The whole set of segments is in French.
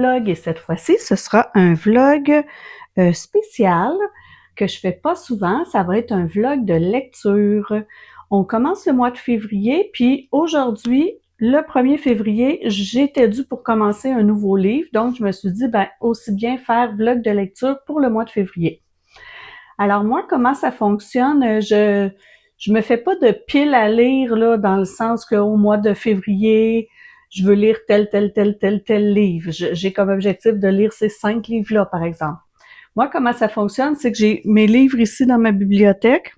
vlog et cette fois-ci, ce sera un vlog spécial que je fais pas souvent. Ça va être un vlog de lecture. On commence le mois de février, puis aujourd'hui, le 1er février, j'étais due pour commencer un nouveau livre, donc je me suis dit, ben, aussi bien faire vlog de lecture pour le mois de février. Alors moi, comment ça fonctionne? Je me fais pas de pile à lire, là, dans le sens qu'au mois de février, je veux lire tel livre. J'ai comme objectif de lire ces 5 livres-là, par exemple. Moi, comment ça fonctionne, c'est que j'ai mes livres ici dans ma bibliothèque.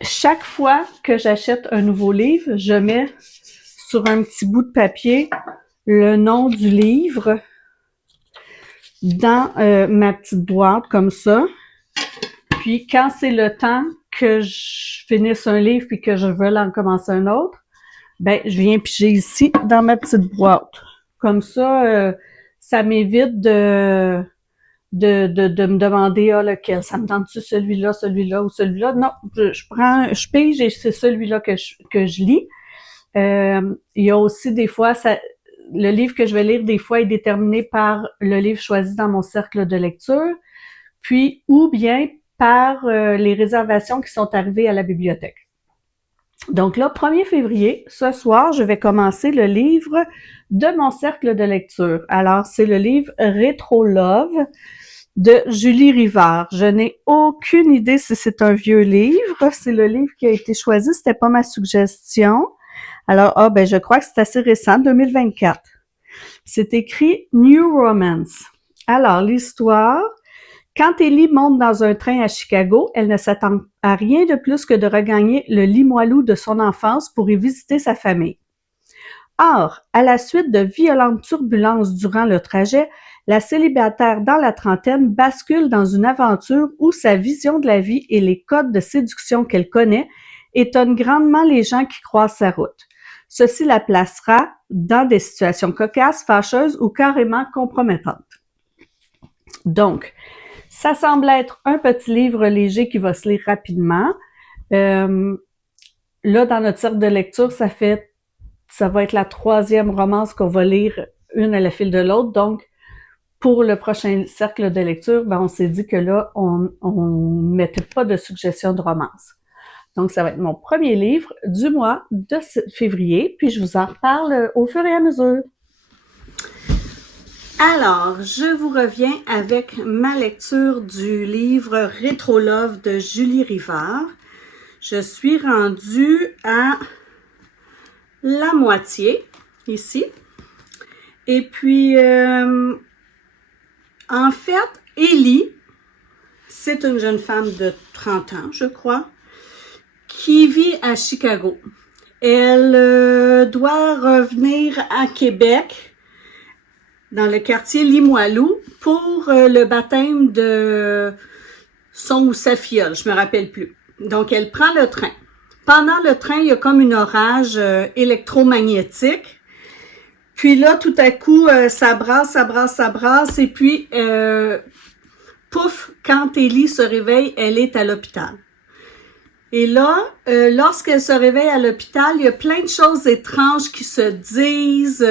Chaque fois que j'achète un nouveau livre, je mets sur un petit bout de papier le nom du livre dans ma petite boîte, comme ça. Puis quand c'est le temps que je finisse un livre puis que je veux en commencer un autre, ben je viens piger ici dans ma petite boîte. Comme ça, ça m'évite de me demander lequel. Ça me tente-tu celui-là ou celui-là? Non, je pige et c'est celui-là que je lis. Il y a aussi des fois, le livre que je vais lire, des fois, est déterminé par le livre choisi dans mon cercle de lecture, puis ou bien par les réservations qui sont arrivées à la bibliothèque. Donc là, 1er février, ce soir, je vais commencer le livre de mon cercle de lecture. Alors, c'est le livre Rétro Love de Julie Rivard. Je n'ai aucune idée si c'est un vieux livre. C'est le livre qui a été choisi. C'était pas ma suggestion. Alors, je crois que c'est assez récent, 2024. C'est écrit New Romance. Alors, l'histoire. Quand Ellie monte dans un train à Chicago, elle ne s'attend à rien de plus que de regagner le Limoilou de son enfance pour y visiter sa famille. Or, à la suite de violentes turbulences durant le trajet, la célibataire dans la trentaine bascule dans une aventure où sa vision de la vie et les codes de séduction qu'elle connaît étonnent grandement les gens qui croisent sa route. Ceci la placera dans des situations cocasses, fâcheuses ou carrément compromettantes. Donc, ça semble être un petit livre léger qui va se lire rapidement. Là, dans notre cercle de lecture, ça va être la 3e romance qu'on va lire une à la file de l'autre. Donc, pour le prochain cercle de lecture, on s'est dit que là, on ne mettait pas de suggestions de romance. Donc, ça va être mon premier livre du mois de février, puis je vous en reparle au fur et à mesure. Alors, je vous reviens avec ma lecture du livre Rétro Love de Julie Rivard. Je suis rendue à la moitié, ici. Et puis, en fait, Ellie, c'est une jeune femme de 30 ans, je crois, qui vit à Chicago. Elle doit revenir à Québec, dans le quartier Limoilou, pour le baptême de son ou sa filleule, je me rappelle plus. Donc, elle prend le train. Pendant le train, il y a comme une orage électromagnétique. Puis là, tout à coup, ça brasse, et puis, pouf, quand Ellie se réveille, elle est à l'hôpital. Et là, lorsqu'elle se réveille à l'hôpital, il y a plein de choses étranges qui se disent.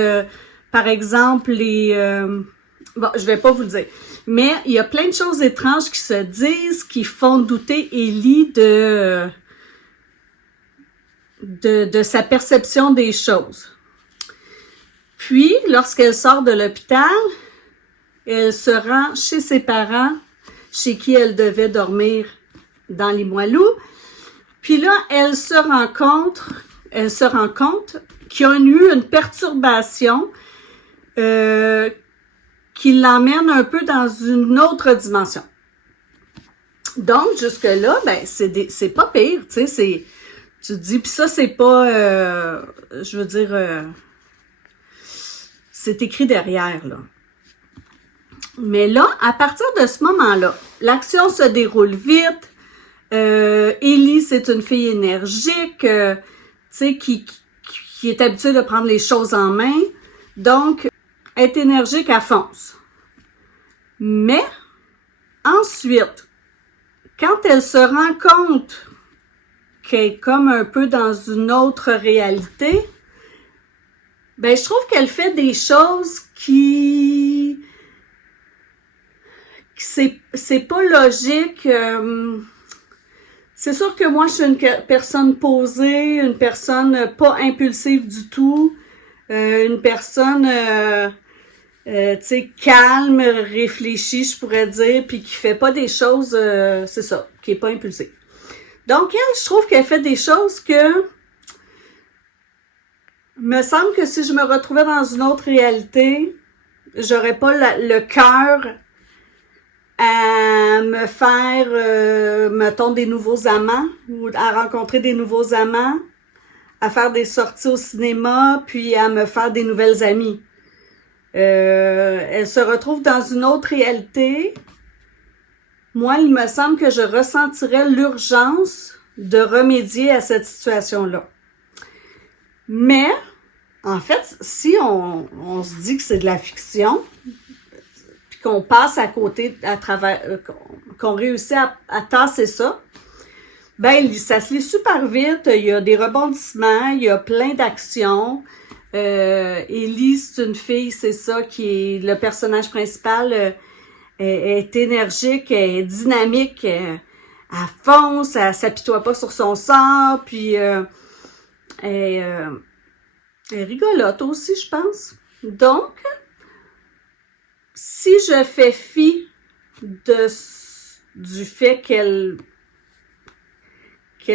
Par exemple, je vais pas vous le dire, mais il y a plein de choses étranges qui se disent, qui font douter Ellie de sa perception des choses. Puis, lorsqu'elle sort de l'hôpital, elle se rend chez ses parents, chez qui elle devait dormir dans Limoilou. Puis là, elle se rend compte qu'il y a eu une perturbation qui l'emmène un peu dans une autre dimension. Donc, jusque-là, c'est pas pire, tu sais, tu te dis, puis ça, c'est pas, c'est écrit derrière, là. Mais là, à partir de ce moment-là, l'action se déroule vite. Ellie, c'est une fille énergique, tu sais, qui est habituée de prendre les choses en main. Donc, elle est énergique, elle fonce. Mais, ensuite, quand elle se rend compte qu'elle est comme un peu dans une autre réalité, Ben, je trouve qu'elle fait des choses c'est pas logique. C'est sûr que moi, je suis une personne posée, une personne pas impulsive du tout, une personne, tu sais, calme, réfléchie, je pourrais dire, puis qui fait pas des choses, c'est ça, qui est pas impulsive. Donc, elle, je trouve qu'elle fait des choses que, me semble que si je me retrouvais dans une autre réalité, j'aurais pas le cœur à me faire, mettons, des nouveaux amants ou à rencontrer des nouveaux amants, à faire des sorties au cinéma, puis à me faire des nouvelles amies. Elle se retrouve dans une autre réalité. Moi, il me semble que je ressentirais l'urgence de remédier à cette situation-là. Mais, en fait, si on se dit que c'est de la fiction, puis qu'on passe à côté à travers, qu'on réussit à tasser ça, ben ça se lit super vite, il y a des rebondissements, il y a plein d'actions. Ellie, c'est une fille, c'est ça, qui est le personnage principal, est énergique, est dynamique, elle fonce, elle s'apitoie pas sur son sort, puis elle est rigolote aussi, je pense. Donc, si je fais fi du fait qu'elle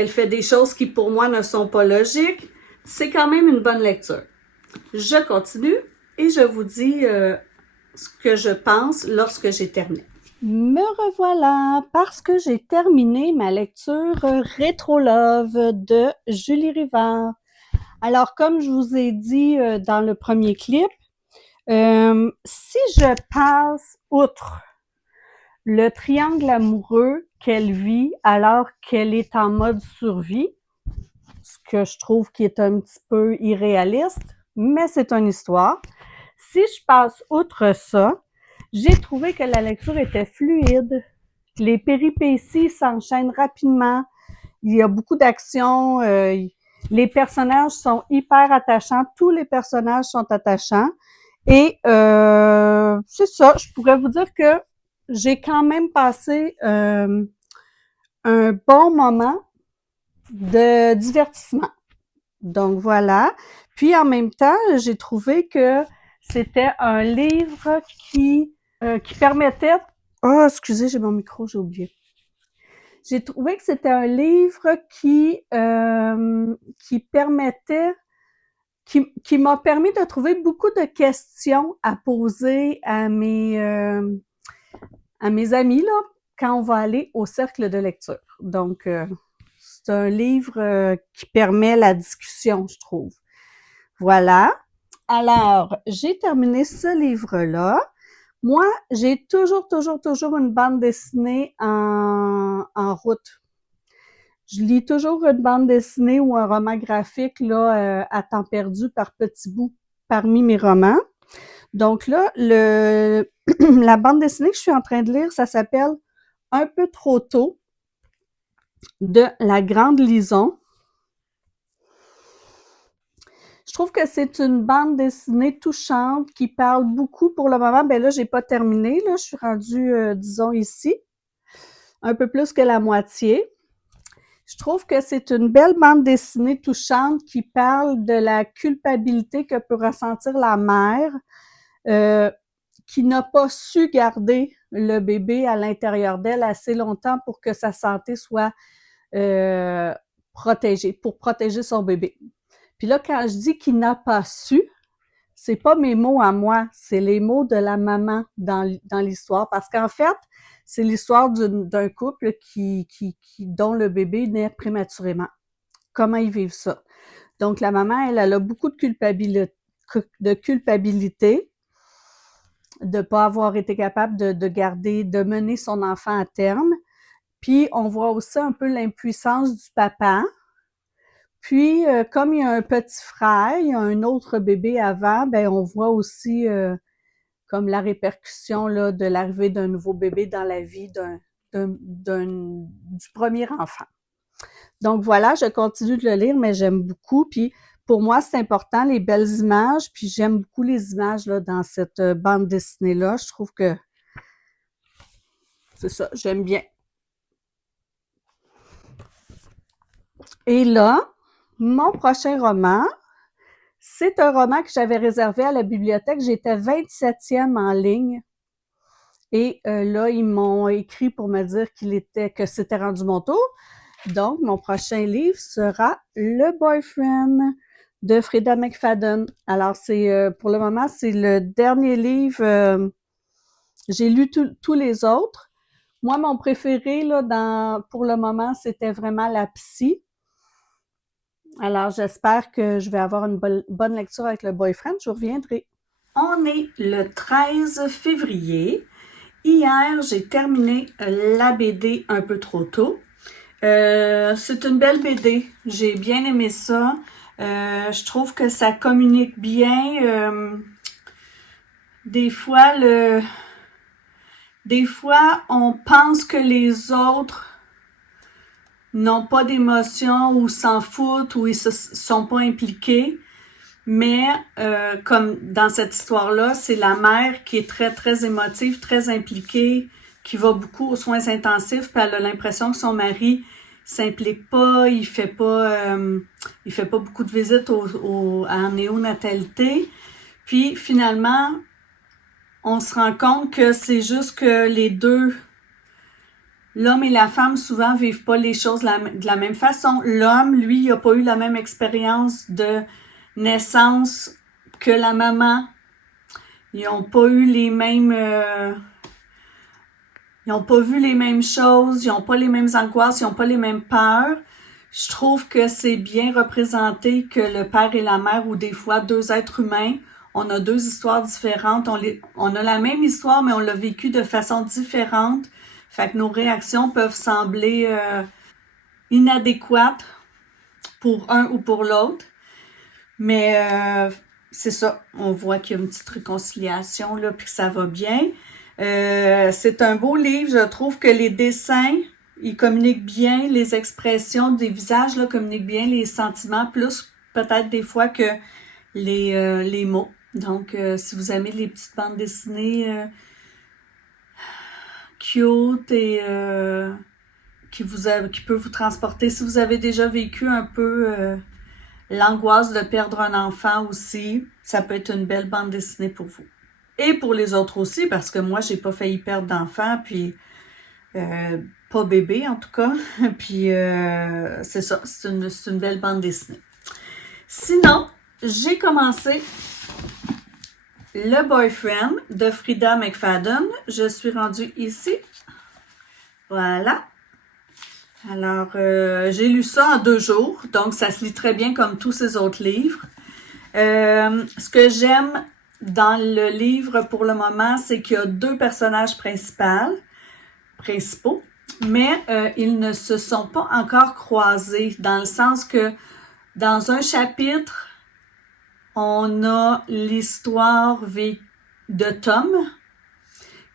fait des choses qui pour moi ne sont pas logiques, c'est quand même une bonne lecture. Je continue et je vous dis ce que je pense lorsque j'ai terminé. Me revoilà parce que j'ai terminé ma lecture Rétro Love de Julie Rivard. Alors, comme je vous ai dit dans le premier clip, si je passe outre le triangle amoureux qu'elle vit alors qu'elle est en mode survie, ce que je trouve qui est un petit peu irréaliste, mais c'est une histoire. Si je passe outre ça, j'ai trouvé que la lecture était fluide. Les péripéties s'enchaînent rapidement. Il y a beaucoup d'action. Les personnages sont hyper attachants. Tous les personnages sont attachants. Et c'est ça. Je pourrais vous dire que j'ai quand même passé un bon moment de divertissement. Donc voilà. Puis en même temps, j'ai trouvé que c'était un livre qui permettait... Oh, excusez, j'ai mon micro, j'ai oublié. J'ai trouvé que c'était un livre qui permettait, qui m'a permis de trouver beaucoup de questions à poser à mes amis là quand on va aller au cercle de lecture. Donc c'est un livre qui permet la discussion, je trouve. Voilà. Alors, j'ai terminé ce livre-là. Moi, j'ai toujours une bande dessinée en route. Je lis toujours une bande dessinée ou un roman graphique là à temps perdu par petits bouts parmi mes romans. Donc là, la bande dessinée que je suis en train de lire, ça s'appelle Un peu trop tôt de La Grande Lison. Je trouve que c'est une bande dessinée touchante qui parle beaucoup pour le moment. Ben là, j'ai pas terminé. Là, je suis rendue, disons, ici, un peu plus que la moitié. Je trouve que c'est une belle bande dessinée touchante qui parle de la culpabilité que peut ressentir la mère qui n'a pas su garder le bébé à l'intérieur d'elle assez longtemps pour que sa santé soit protégée, pour protéger son bébé. Puis là, quand je dis qu'il n'a pas su, c'est pas mes mots à moi, c'est les mots de la maman dans l'histoire. Parce qu'en fait, c'est l'histoire d'un couple dont le bébé naît prématurément. Comment ils vivent ça? Donc, la maman, elle a beaucoup de culpabilité de ne pas avoir été capable de garder, de mener son enfant à terme. Puis, on voit aussi un peu l'impuissance du papa. Puis, comme il y a un petit frère, il y a un autre bébé avant, ben on voit aussi comme la répercussion là, de l'arrivée d'un nouveau bébé dans la vie du premier enfant. Donc voilà, je continue de le lire, mais j'aime beaucoup. Puis Pour moi, c'est important, les belles images, puis j'aime beaucoup les images là, dans cette bande dessinée-là. Je trouve que c'est ça, j'aime bien. Et là, mon prochain roman, c'est un roman que j'avais réservé à la bibliothèque. J'étais 27e en ligne. Et là, ils m'ont écrit pour me dire que c'était rendu mon tour. Donc, mon prochain livre sera Le Boyfriend de Frida McFadden. Alors, pour le moment, c'est le dernier livre. J'ai lu tous les autres. Moi, mon préféré là, pour le moment, c'était vraiment La Psy. Alors, j'espère que je vais avoir une bonne lecture avec Le Boyfriend. Je reviendrai. On est le 13 février. Hier, j'ai terminé la BD un peu trop tôt. C'est une belle BD. J'ai bien aimé ça. Je trouve que ça communique bien. Des fois, on pense que les autres n'ont pas d'émotion ou s'en foutent ou ils se sont pas impliqués. Mais comme dans cette histoire-là, c'est la mère qui est très, très émotive, très impliquée, qui va beaucoup aux soins intensifs, puis elle a l'impression que son mari s'implique pas, il fait pas beaucoup de visites en néonatalité. Puis finalement, on se rend compte que c'est juste que les deux, l'homme et la femme, souvent vivent pas les choses de la même façon. L'homme, lui, il a pas eu la même expérience de naissance que la maman. Ils ont pas eu les mêmes... ils n'ont pas vu les mêmes choses, ils n'ont pas les mêmes angoisses, ils n'ont pas les mêmes peurs. Je trouve que c'est bien représenté que le père et la mère, ou des fois deux êtres humains, on a deux histoires différentes. On a la même histoire, mais on l'a vécu de façon différente. Fait que nos réactions peuvent sembler inadéquates pour un ou pour l'autre. Mais c'est ça, on voit qu'il y a une petite réconciliation, là, puis que ça va bien. C'est un beau livre, je trouve que les dessins, ils communiquent bien, les expressions des visages, là, communiquent bien les sentiments, plus peut-être des fois que les mots. Donc, si vous aimez les petites bandes dessinées cute et qui peut vous transporter, si vous avez déjà vécu un peu l'angoisse de perdre un enfant aussi, ça peut être une belle bande dessinée pour vous. Et pour les autres aussi, parce que moi, j'ai pas failli perdre d'enfant, puis pas bébé en tout cas. Puis c'est ça, c'est une belle bande dessinée. Sinon, j'ai commencé Le Boyfriend de Frida McFadden. Je suis rendue ici. Voilà. Alors, j'ai lu ça en 2 jours, donc ça se lit très bien comme tous ces autres livres. Ce que j'aime dans le livre pour le moment, c'est qu'il y a 2 personnages principaux, mais ils ne se sont pas encore croisés, dans le sens que dans un chapitre, on a l'histoire de Tom,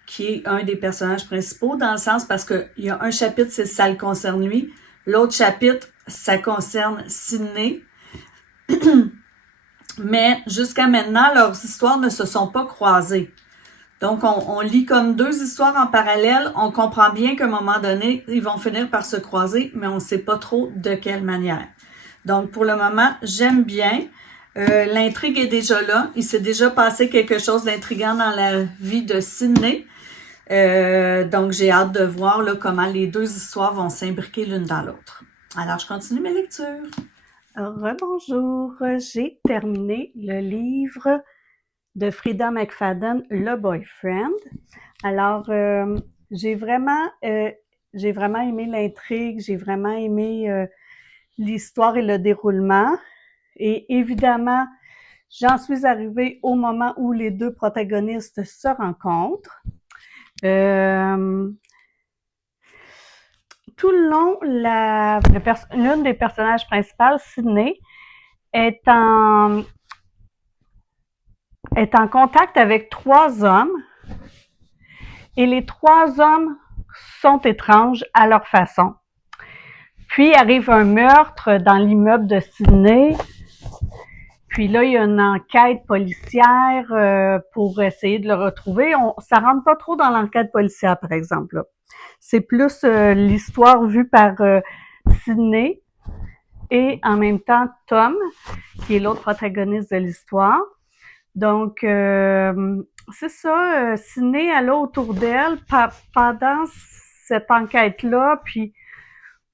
qui est un des personnages principaux, dans le sens parce qu'il y a un chapitre, ça le concerne lui, l'autre chapitre, ça concerne Sydney. Mais jusqu'à maintenant, leurs histoires ne se sont pas croisées. Donc, on lit comme 2 histoires en parallèle. On comprend bien qu'à un moment donné, ils vont finir par se croiser, mais on ne sait pas trop de quelle manière. Donc, pour le moment, j'aime bien. L'intrigue est déjà là. Il s'est déjà passé quelque chose d'intriguant dans la vie de Sydney. Donc, j'ai hâte de voir là, comment les 2 histoires vont s'imbriquer l'une dans l'autre. Alors, je continue mes lectures. Rebonjour, j'ai terminé le livre de Frida McFadden, Le Boyfriend. Alors, j'ai vraiment aimé l'intrigue, j'ai vraiment aimé l'histoire et le déroulement. Et évidemment, j'en suis arrivée au moment où les 2 protagonistes se rencontrent. Tout le long, l'une des personnages principales, Sydney, est en contact avec 3 hommes et les 3 hommes sont étranges à leur façon. Puis arrive un meurtre dans l'immeuble de Sydney Puis là, il y a une enquête policière pour essayer de le retrouver. Ça rentre pas trop dans l'enquête policière, par exemple. Là. C'est plus l'histoire vue par Sidney et en même temps Tom, qui est l'autre protagoniste de l'histoire. Donc, c'est ça, Sidney, elle a autour d'elle, pendant cette enquête-là, puis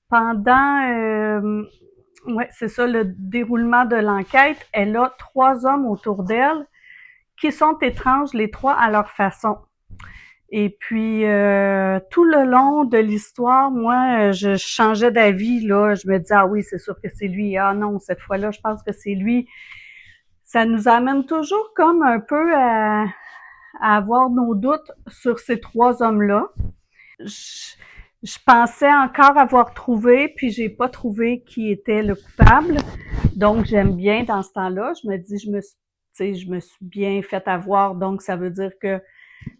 pendant, ouais, c'est ça, le déroulement de l'enquête, elle a 3 hommes autour d'elle qui sont étranges, les 3 à leur façon. Et puis, tout le long de l'histoire, moi, je changeais d'avis, là. Je me disais, ah oui, c'est sûr que c'est lui. Ah non, cette fois-là, je pense que c'est lui. Ça nous amène toujours comme un peu à avoir nos doutes sur ces 3 hommes-là. Je pensais encore avoir trouvé, puis j'ai pas trouvé qui était le coupable. Donc, j'aime bien dans ce temps-là. Je me dis, je me suis bien fait avoir, donc ça veut dire que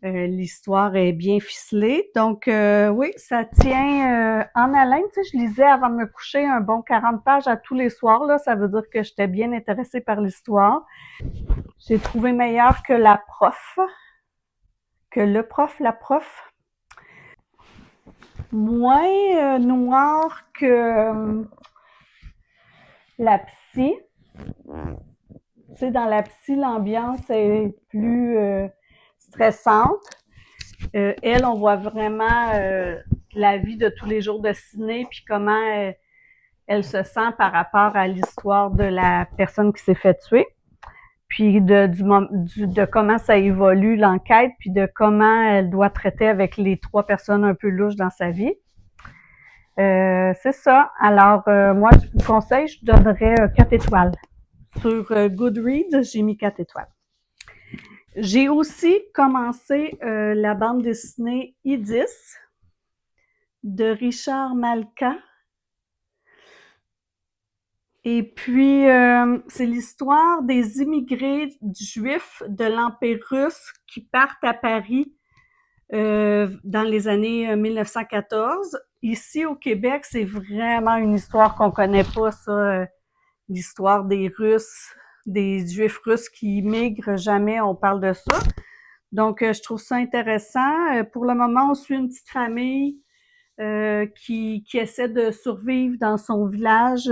l'histoire est bien ficelée. Donc, oui, ça tient en haleine. Tu sais, je lisais avant de me coucher un bon 40 pages à tous les soirs. Là, ça veut dire que j'étais bien intéressée par l'histoire. J'ai trouvé meilleur que la prof, la prof. Moins noir que la psy. Tu sais, dans la psy, l'ambiance est plus stressante. Elle, on voit vraiment la vie de tous les jours de Sidney, puis comment elle se sent par rapport à l'histoire de la personne qui s'est fait tuer, puis de comment ça évolue l'enquête, puis de comment elle doit traiter avec les 3 personnes un peu louches dans sa vie. C'est ça. Alors, moi, je vous conseille, je donnerais 4 étoiles. Sur Goodreads, j'ai mis 4 étoiles. J'ai aussi commencé la bande dessinée Idis de Richard Malka. Et puis, c'est l'histoire des immigrés juifs de l'Empire russe qui partent à Paris dans les années 1914. Ici, au Québec, c'est vraiment une histoire qu'on connaît pas, ça, l'histoire des Russes, des Juifs russes qui migrent, jamais on parle de ça. Donc, je trouve ça intéressant. Pour le moment, on suit une petite famille qui essaie de survivre dans son village.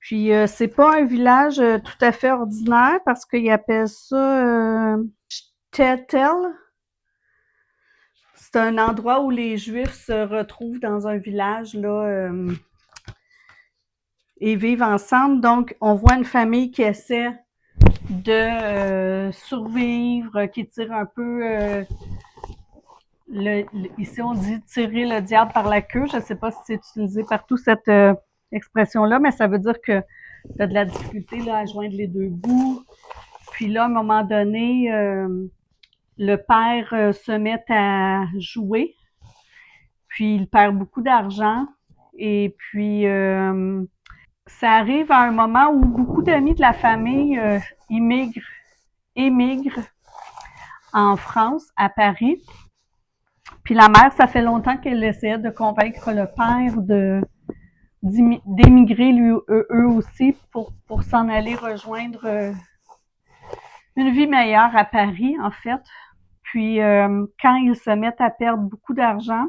Puis, c'est pas un village tout à fait ordinaire parce qu'ils appellent ça shtetl. C'est un endroit où les Juifs se retrouvent dans un village là et vivent ensemble. Donc, on voit une famille qui essaie de survivre, qui tire un peu ici on dit tirer le diable par la queue. Je ne sais pas si c'est utilisé partout cette expression-là, mais ça veut dire que tu as de la difficulté là, à joindre les 2 bouts. Puis là, à un moment donné, le père se met à jouer, puis il perd beaucoup d'argent. Et puis, ça arrive à un moment où beaucoup d'amis de la famille émigrent en France, à Paris. Puis la mère, ça fait longtemps qu'elle essayait de convaincre le père d'émigrer eux aussi pour s'en aller rejoindre une vie meilleure à Paris, en fait. Puis quand ils se mettent à perdre beaucoup d'argent,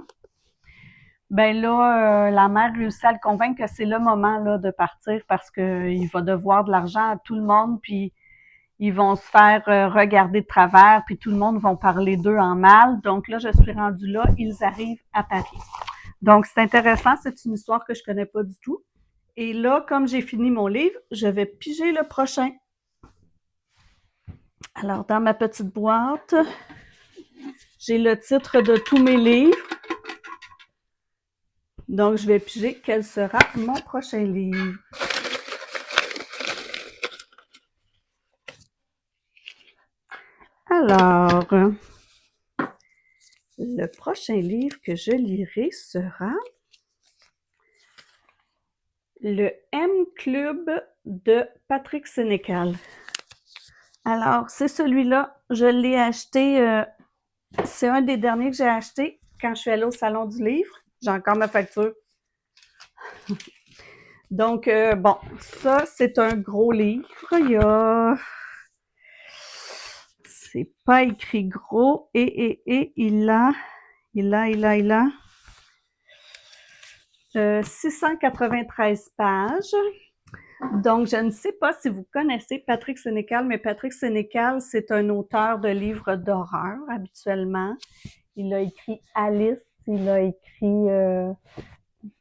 ben là, la mère réussit à le convaincre que c'est le moment là de partir parce qu'il va devoir de l'argent à tout le monde, puis ils vont se faire regarder de travers, puis tout le monde va parler d'eux en mal. Donc là, je suis rendue là, ils arrivent à Paris. Donc, c'est intéressant, c'est une histoire que je connais pas du tout. Et là, comme j'ai fini mon livre, je vais piger le prochain. Alors, dans ma petite boîte, j'ai le titre de tous mes livres. Donc, je vais piger quel sera mon prochain livre. Alors, le prochain livre que je lirai sera le M-Club de Patrick Sénécal. Alors, c'est celui-là. Je l'ai acheté, c'est un des derniers que j'ai acheté quand je suis allée au Salon du Livre. J'ai encore ma facture. Donc, bon, ça, c'est un gros livre. C'est pas écrit gros. Et, il a 693 pages. Donc, je ne sais pas si vous connaissez Patrick Sénécal, mais Patrick Sénécal, c'est un auteur de livres d'horreur, habituellement. Il a écrit Alice, il a écrit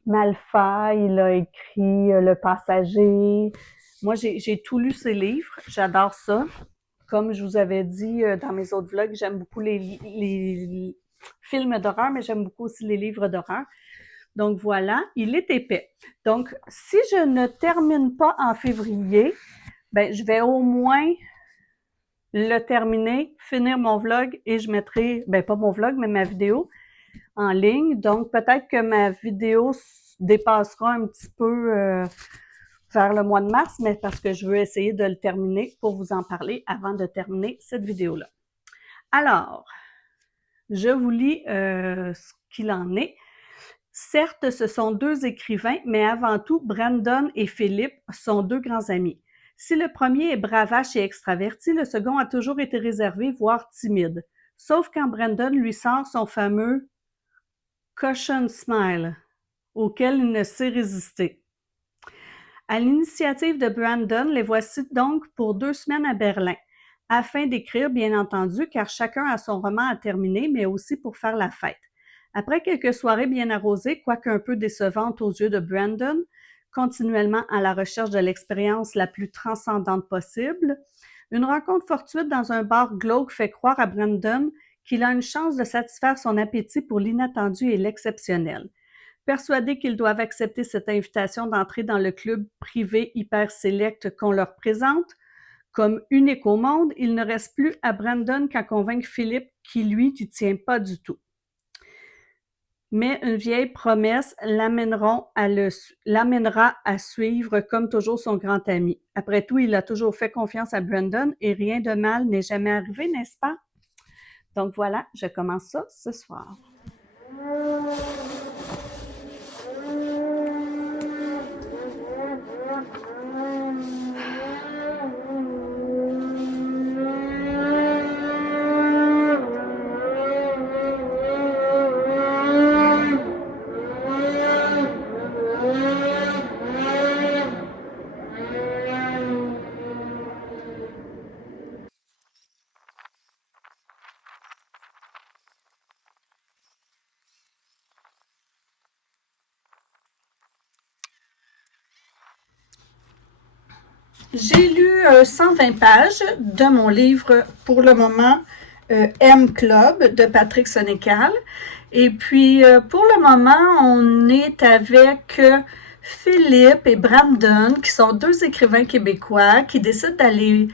Malfa, il a écrit Le Passager. Moi, j'ai tout lu ses livres. J'adore ça. Comme je vous avais dit dans mes autres vlogs, j'aime beaucoup les films d'horreur, mais j'aime beaucoup aussi les livres d'horreur. Donc voilà, il est épais. Donc, si je ne termine pas en février, ben je vais au moins le terminer, finir mon vlog et je mettrai, ben pas mon vlog, mais ma vidéo en ligne. Donc, peut-être que ma vidéo dépassera un petit peu vers le mois de mars, mais parce que je veux essayer de le terminer pour vous en parler avant de terminer cette vidéo-là. Alors, je vous lis ce qu'il en est. Certes, ce sont deux écrivains, mais avant tout, Brandon et Philippe sont deux grands amis. Si le premier est bravache et extraverti, le second a toujours été réservé, voire timide. Sauf quand Brandon lui sort son fameux caution smile, auquel il ne sait résister. À l'initiative de Brandon, les voici donc pour 2 semaines à Berlin, afin d'écrire, bien entendu, car chacun a son roman à terminer, mais aussi pour faire la fête. Après quelques soirées bien arrosées, quoique un peu décevantes aux yeux de Brandon, continuellement à la recherche de l'expérience la plus transcendante possible, une rencontre fortuite dans un bar glauque fait croire à Brandon qu'il a une chance de satisfaire son appétit pour l'inattendu et l'exceptionnel. Persuadés qu'ils doivent accepter cette invitation d'entrer dans le club privé hyper sélect qu'on leur présente, comme unique au monde, il ne reste plus à Brandon qu'à convaincre Philippe qui, lui, n'y tient pas du tout. Mais une vieille promesse l'amènera à suivre comme toujours son grand ami. Après tout, il a toujours fait confiance à Brandon et rien de mal n'est jamais arrivé, n'est-ce pas? Donc voilà, je commence ça ce soir. J'ai lu 120 pages de mon livre pour le moment M Club de Patrick Sénécal. Et puis pour le moment, on est avec Philippe et Brandon, qui sont deux écrivains québécois qui décident d'aller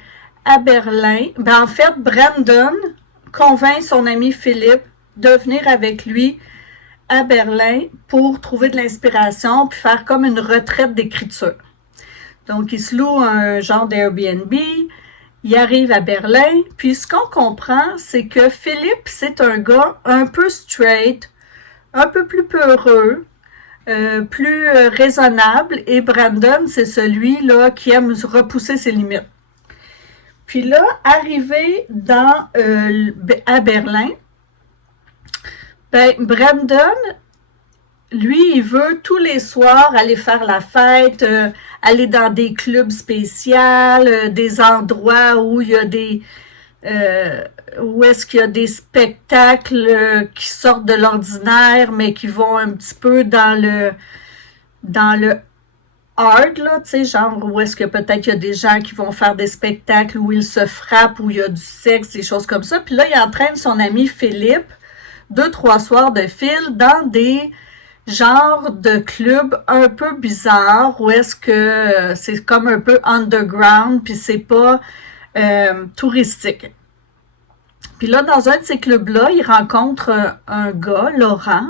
à Berlin. Ben, en fait, Brandon convainc son ami Philippe de venir avec lui à Berlin pour trouver de l'inspiration puis faire comme une retraite d'écriture. Donc, il se loue un genre d'Airbnb, il arrive à Berlin, puis ce qu'on comprend, c'est que Philippe, c'est un gars un peu straight, un peu plus peureux, plus raisonnable, et Brandon, c'est celui-là qui aime repousser ses limites. Puis là, arrivé à Berlin, ben, Brandon, lui, il veut tous les soirs aller faire la fête, aller dans des clubs spéciaux, des endroits où il y a où est-ce qu'il y a des spectacles qui sortent de l'ordinaire, mais qui vont un petit peu dans le hard, là, tu sais, genre où est-ce que peut-être il y a des gens qui vont faire des spectacles où ils se frappent, où il y a du sexe, des choses comme ça. Puis là, il entraîne son ami Philippe 2-3 soirs de fil dans des genre de club un peu bizarre où est-ce que c'est comme un peu underground puis c'est pas touristique. Puis là, dans un de ces clubs-là, il rencontre un gars, Laurent.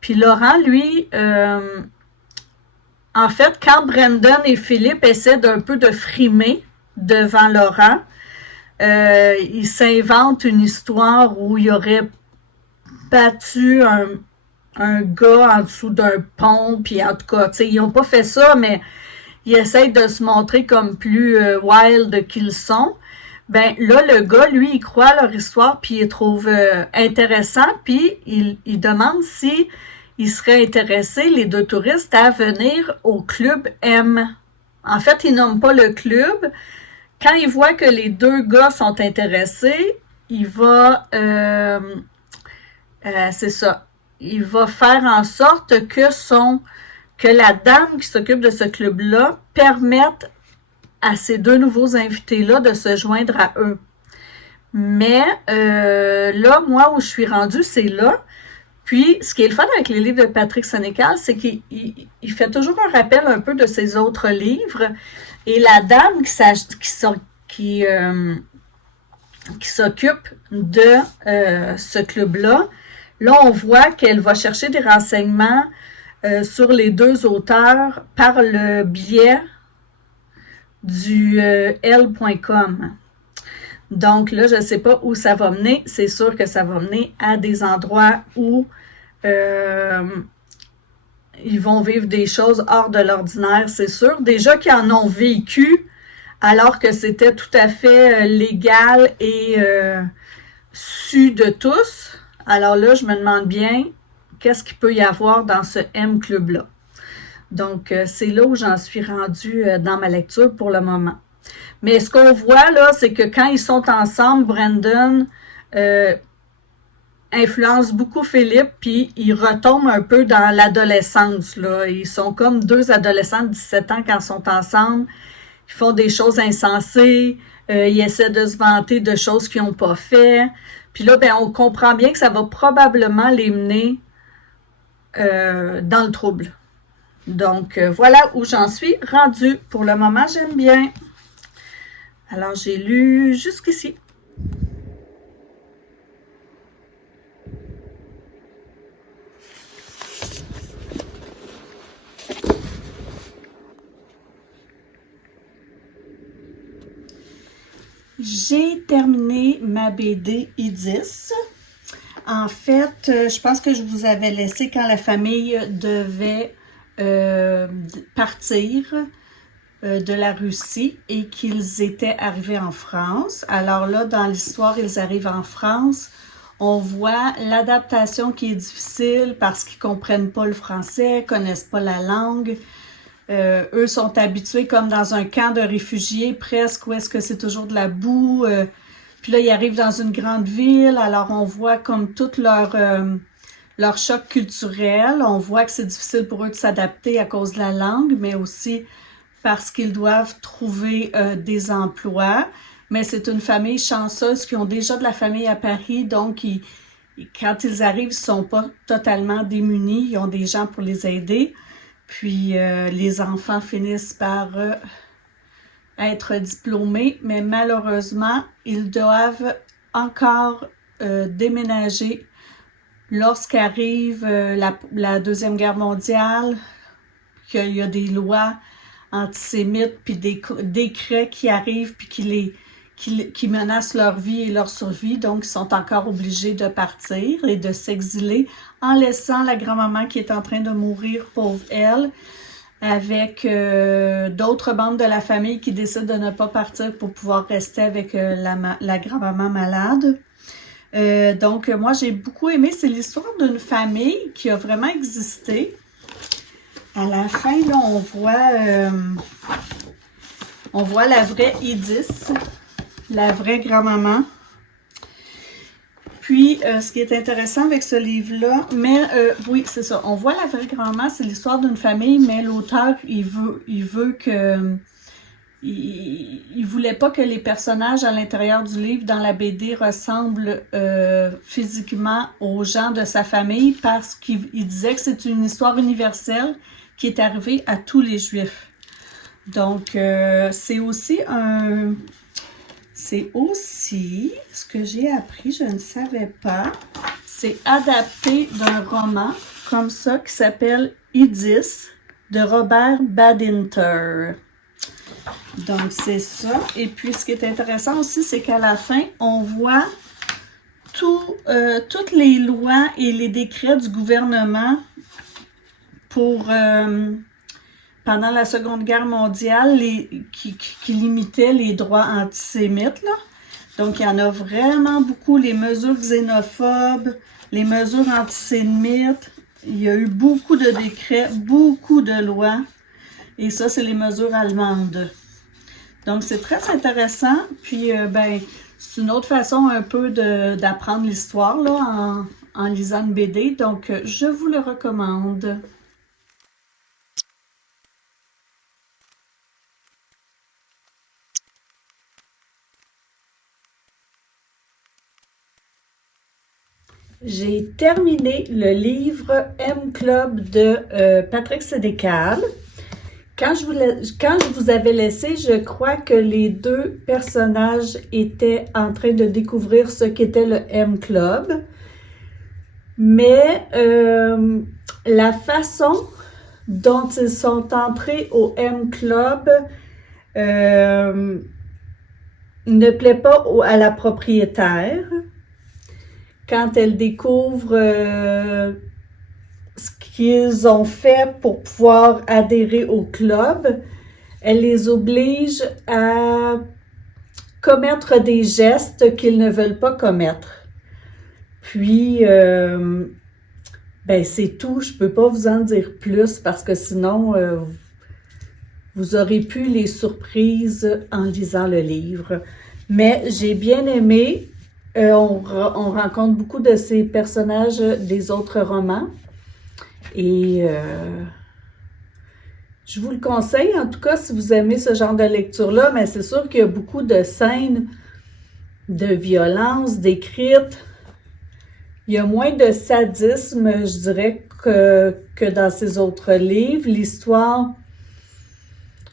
Puis Laurent, lui, en fait, quand Brandon et Philippe essaient d'un peu de frimer devant Laurent, ils s'inventent une histoire où il aurait battu un gars en dessous d'un pont, puis en tout cas, tu sais, ils n'ont pas fait ça, mais ils essayent de se montrer comme plus wild qu'ils sont. Ben là, le gars, lui, il croit à leur histoire, puis il trouve intéressant, puis il demande si ils seraient intéressés, les deux touristes, à venir au club M. En fait, il nomme pas le club. Quand il voit que les deux gars sont intéressés, il va, c'est ça, il va faire en sorte que la dame qui s'occupe de ce club-là permette à ces deux nouveaux invités-là de se joindre à eux. Mais là, moi, où je suis rendue, c'est là. Puis, ce qui est le fun avec les livres de Patrick Sénécal, c'est qu'il fait toujours un rappel un peu de ses autres livres. Et la dame qui s'occupe de ce club-là, là, on voit qu'elle va chercher des renseignements sur les deux auteurs par le biais du L.com. Donc là, je ne sais pas où ça va mener. C'est sûr que ça va mener à des endroits où ils vont vivre des choses hors de l'ordinaire, c'est sûr. Déjà qu'ils en ont vécu alors que c'était tout à fait légal et su de tous. Alors là, je me demande bien qu'est-ce qu'il peut y avoir dans ce M-Club-là. Donc, c'est là où j'en suis rendue dans ma lecture pour le moment. Mais ce qu'on voit là, c'est que quand ils sont ensemble, Brandon influence beaucoup Philippe, puis ils retombent un peu dans l'adolescence, là. Ils sont comme deux adolescents de 17 ans quand ils sont ensemble. Ils font des choses insensées. Ils essaient de se vanter de choses qu'ils n'ont pas fait. Puis là, ben, on comprend bien que ça va probablement les mener dans le trouble. Donc, voilà où j'en suis rendue. Pour le moment, j'aime bien. Alors, j'ai lu jusqu'ici. J'ai terminé ma BD I10. En fait, je pense que je vous avais laissé quand la famille devait partir de la Russie et qu'ils étaient arrivés en France. Alors là, dans l'histoire, ils arrivent en France. On voit l'adaptation qui est difficile parce qu'ils comprennent pas le français, connaissent pas la langue. Eux sont habitués comme dans un camp de réfugiés presque, où est-ce que c'est toujours de la boue. Puis là, ils arrivent dans une grande ville, alors on voit comme tout leur choc culturel. On voit que c'est difficile pour eux de s'adapter à cause de la langue, mais aussi parce qu'ils doivent trouver des emplois. Mais c'est une famille chanceuse qui ont déjà de la famille à Paris, donc quand ils arrivent, ils sont pas totalement démunis, ils ont des gens pour les aider. Puis les enfants finissent par être diplômés, mais malheureusement, ils doivent encore déménager lorsqu'arrive la Deuxième Guerre mondiale, qu'il y a des lois antisémites, puis des décrets qui arrivent, puis qui menacent leur vie et leur survie. Donc, ils sont encore obligés de partir et de s'exiler en laissant la grand-maman qui est en train de mourir, pauvre elle, avec d'autres membres de la famille qui décident de ne pas partir pour pouvoir rester avec la grand-maman malade. Donc, moi, j'ai beaucoup aimé. C'est l'histoire d'une famille qui a vraiment existé. À la fin, là, on voit la vraie Edith, la vraie grand-maman. Puis, ce qui est intéressant avec ce livre-là, oui, c'est ça, on voit la vraie grand-maman, c'est l'histoire d'une famille, mais l'auteur, il veut que... Il voulait pas que les personnages à l'intérieur du livre, dans la BD, ressemblent physiquement aux gens de sa famille, parce qu'il disait que c'est une histoire universelle qui est arrivée à tous les Juifs. Donc, c'est aussi ce que j'ai appris, je ne savais pas, c'est adapté d'un roman comme ça qui s'appelle Edith de Robert Badinter. Donc, c'est ça. Et puis, ce qui est intéressant aussi, c'est qu'à la fin, on voit toutes les lois et les décrets du gouvernement pour pendant la Seconde Guerre mondiale qui limitaient les droits antisémites, là. Donc, il y en a vraiment beaucoup, les mesures xénophobes, les mesures antisémites. Il y a eu beaucoup de décrets, beaucoup de lois. Et ça, c'est les mesures allemandes. Donc, c'est très intéressant. Puis, c'est une autre façon un peu d'apprendre l'histoire là, en lisant une BD. Donc, je vous le recommande. J'ai terminé le livre M Club de Patrick Sénécal. Quand je vous avais laissé, je crois que les deux personnages étaient en train de découvrir ce qu'était le M Club. Mais la façon dont ils sont entrés au M Club ne plaît pas à la propriétaire. Quand elle découvre ce qu'ils ont fait pour pouvoir adhérer au club, elle les oblige à commettre des gestes qu'ils ne veulent pas commettre. Puis, c'est tout. Je ne peux pas vous en dire plus parce que sinon, vous aurez pu les surprises en lisant le livre. Mais j'ai bien aimé. On rencontre beaucoup de ces personnages des autres romans. Et je vous le conseille, en tout cas, si vous aimez ce genre de lecture-là, mais c'est sûr qu'il y a beaucoup de scènes de violence décrites. Il y a moins de sadisme, je dirais, que dans ces autres livres. L'histoire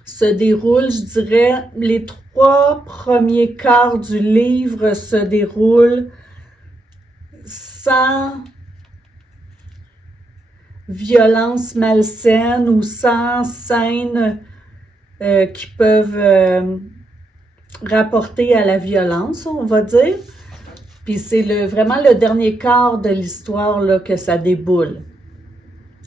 se déroule, je dirais, les 3 premiers quarts du livre se déroulent sans violence malsaine ou sans scènes qui peuvent rapporter à la violence, on va dire. Puis c'est vraiment le dernier quart de l'histoire là, que ça déboule.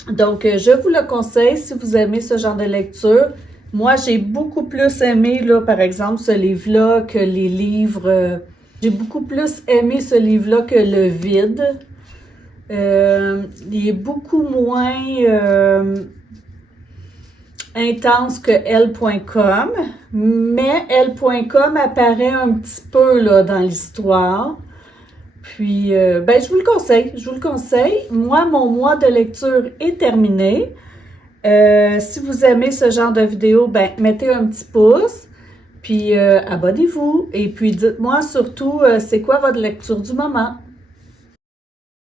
Donc, je vous le conseille si vous aimez ce genre de lecture. Moi, j'ai beaucoup plus aimé, là, par exemple, ce livre-là que les livres... j'ai beaucoup plus aimé ce livre-là que Le Vide. Il est beaucoup moins intense que Elle.com, mais Elle.com apparaît un petit peu là, dans l'histoire. Puis, je vous le conseille. Moi, mon mois de lecture est terminé. Si vous aimez ce genre de vidéo, mettez un petit pouce, puis abonnez-vous. Et puis, dites-moi surtout, c'est quoi votre lecture du moment?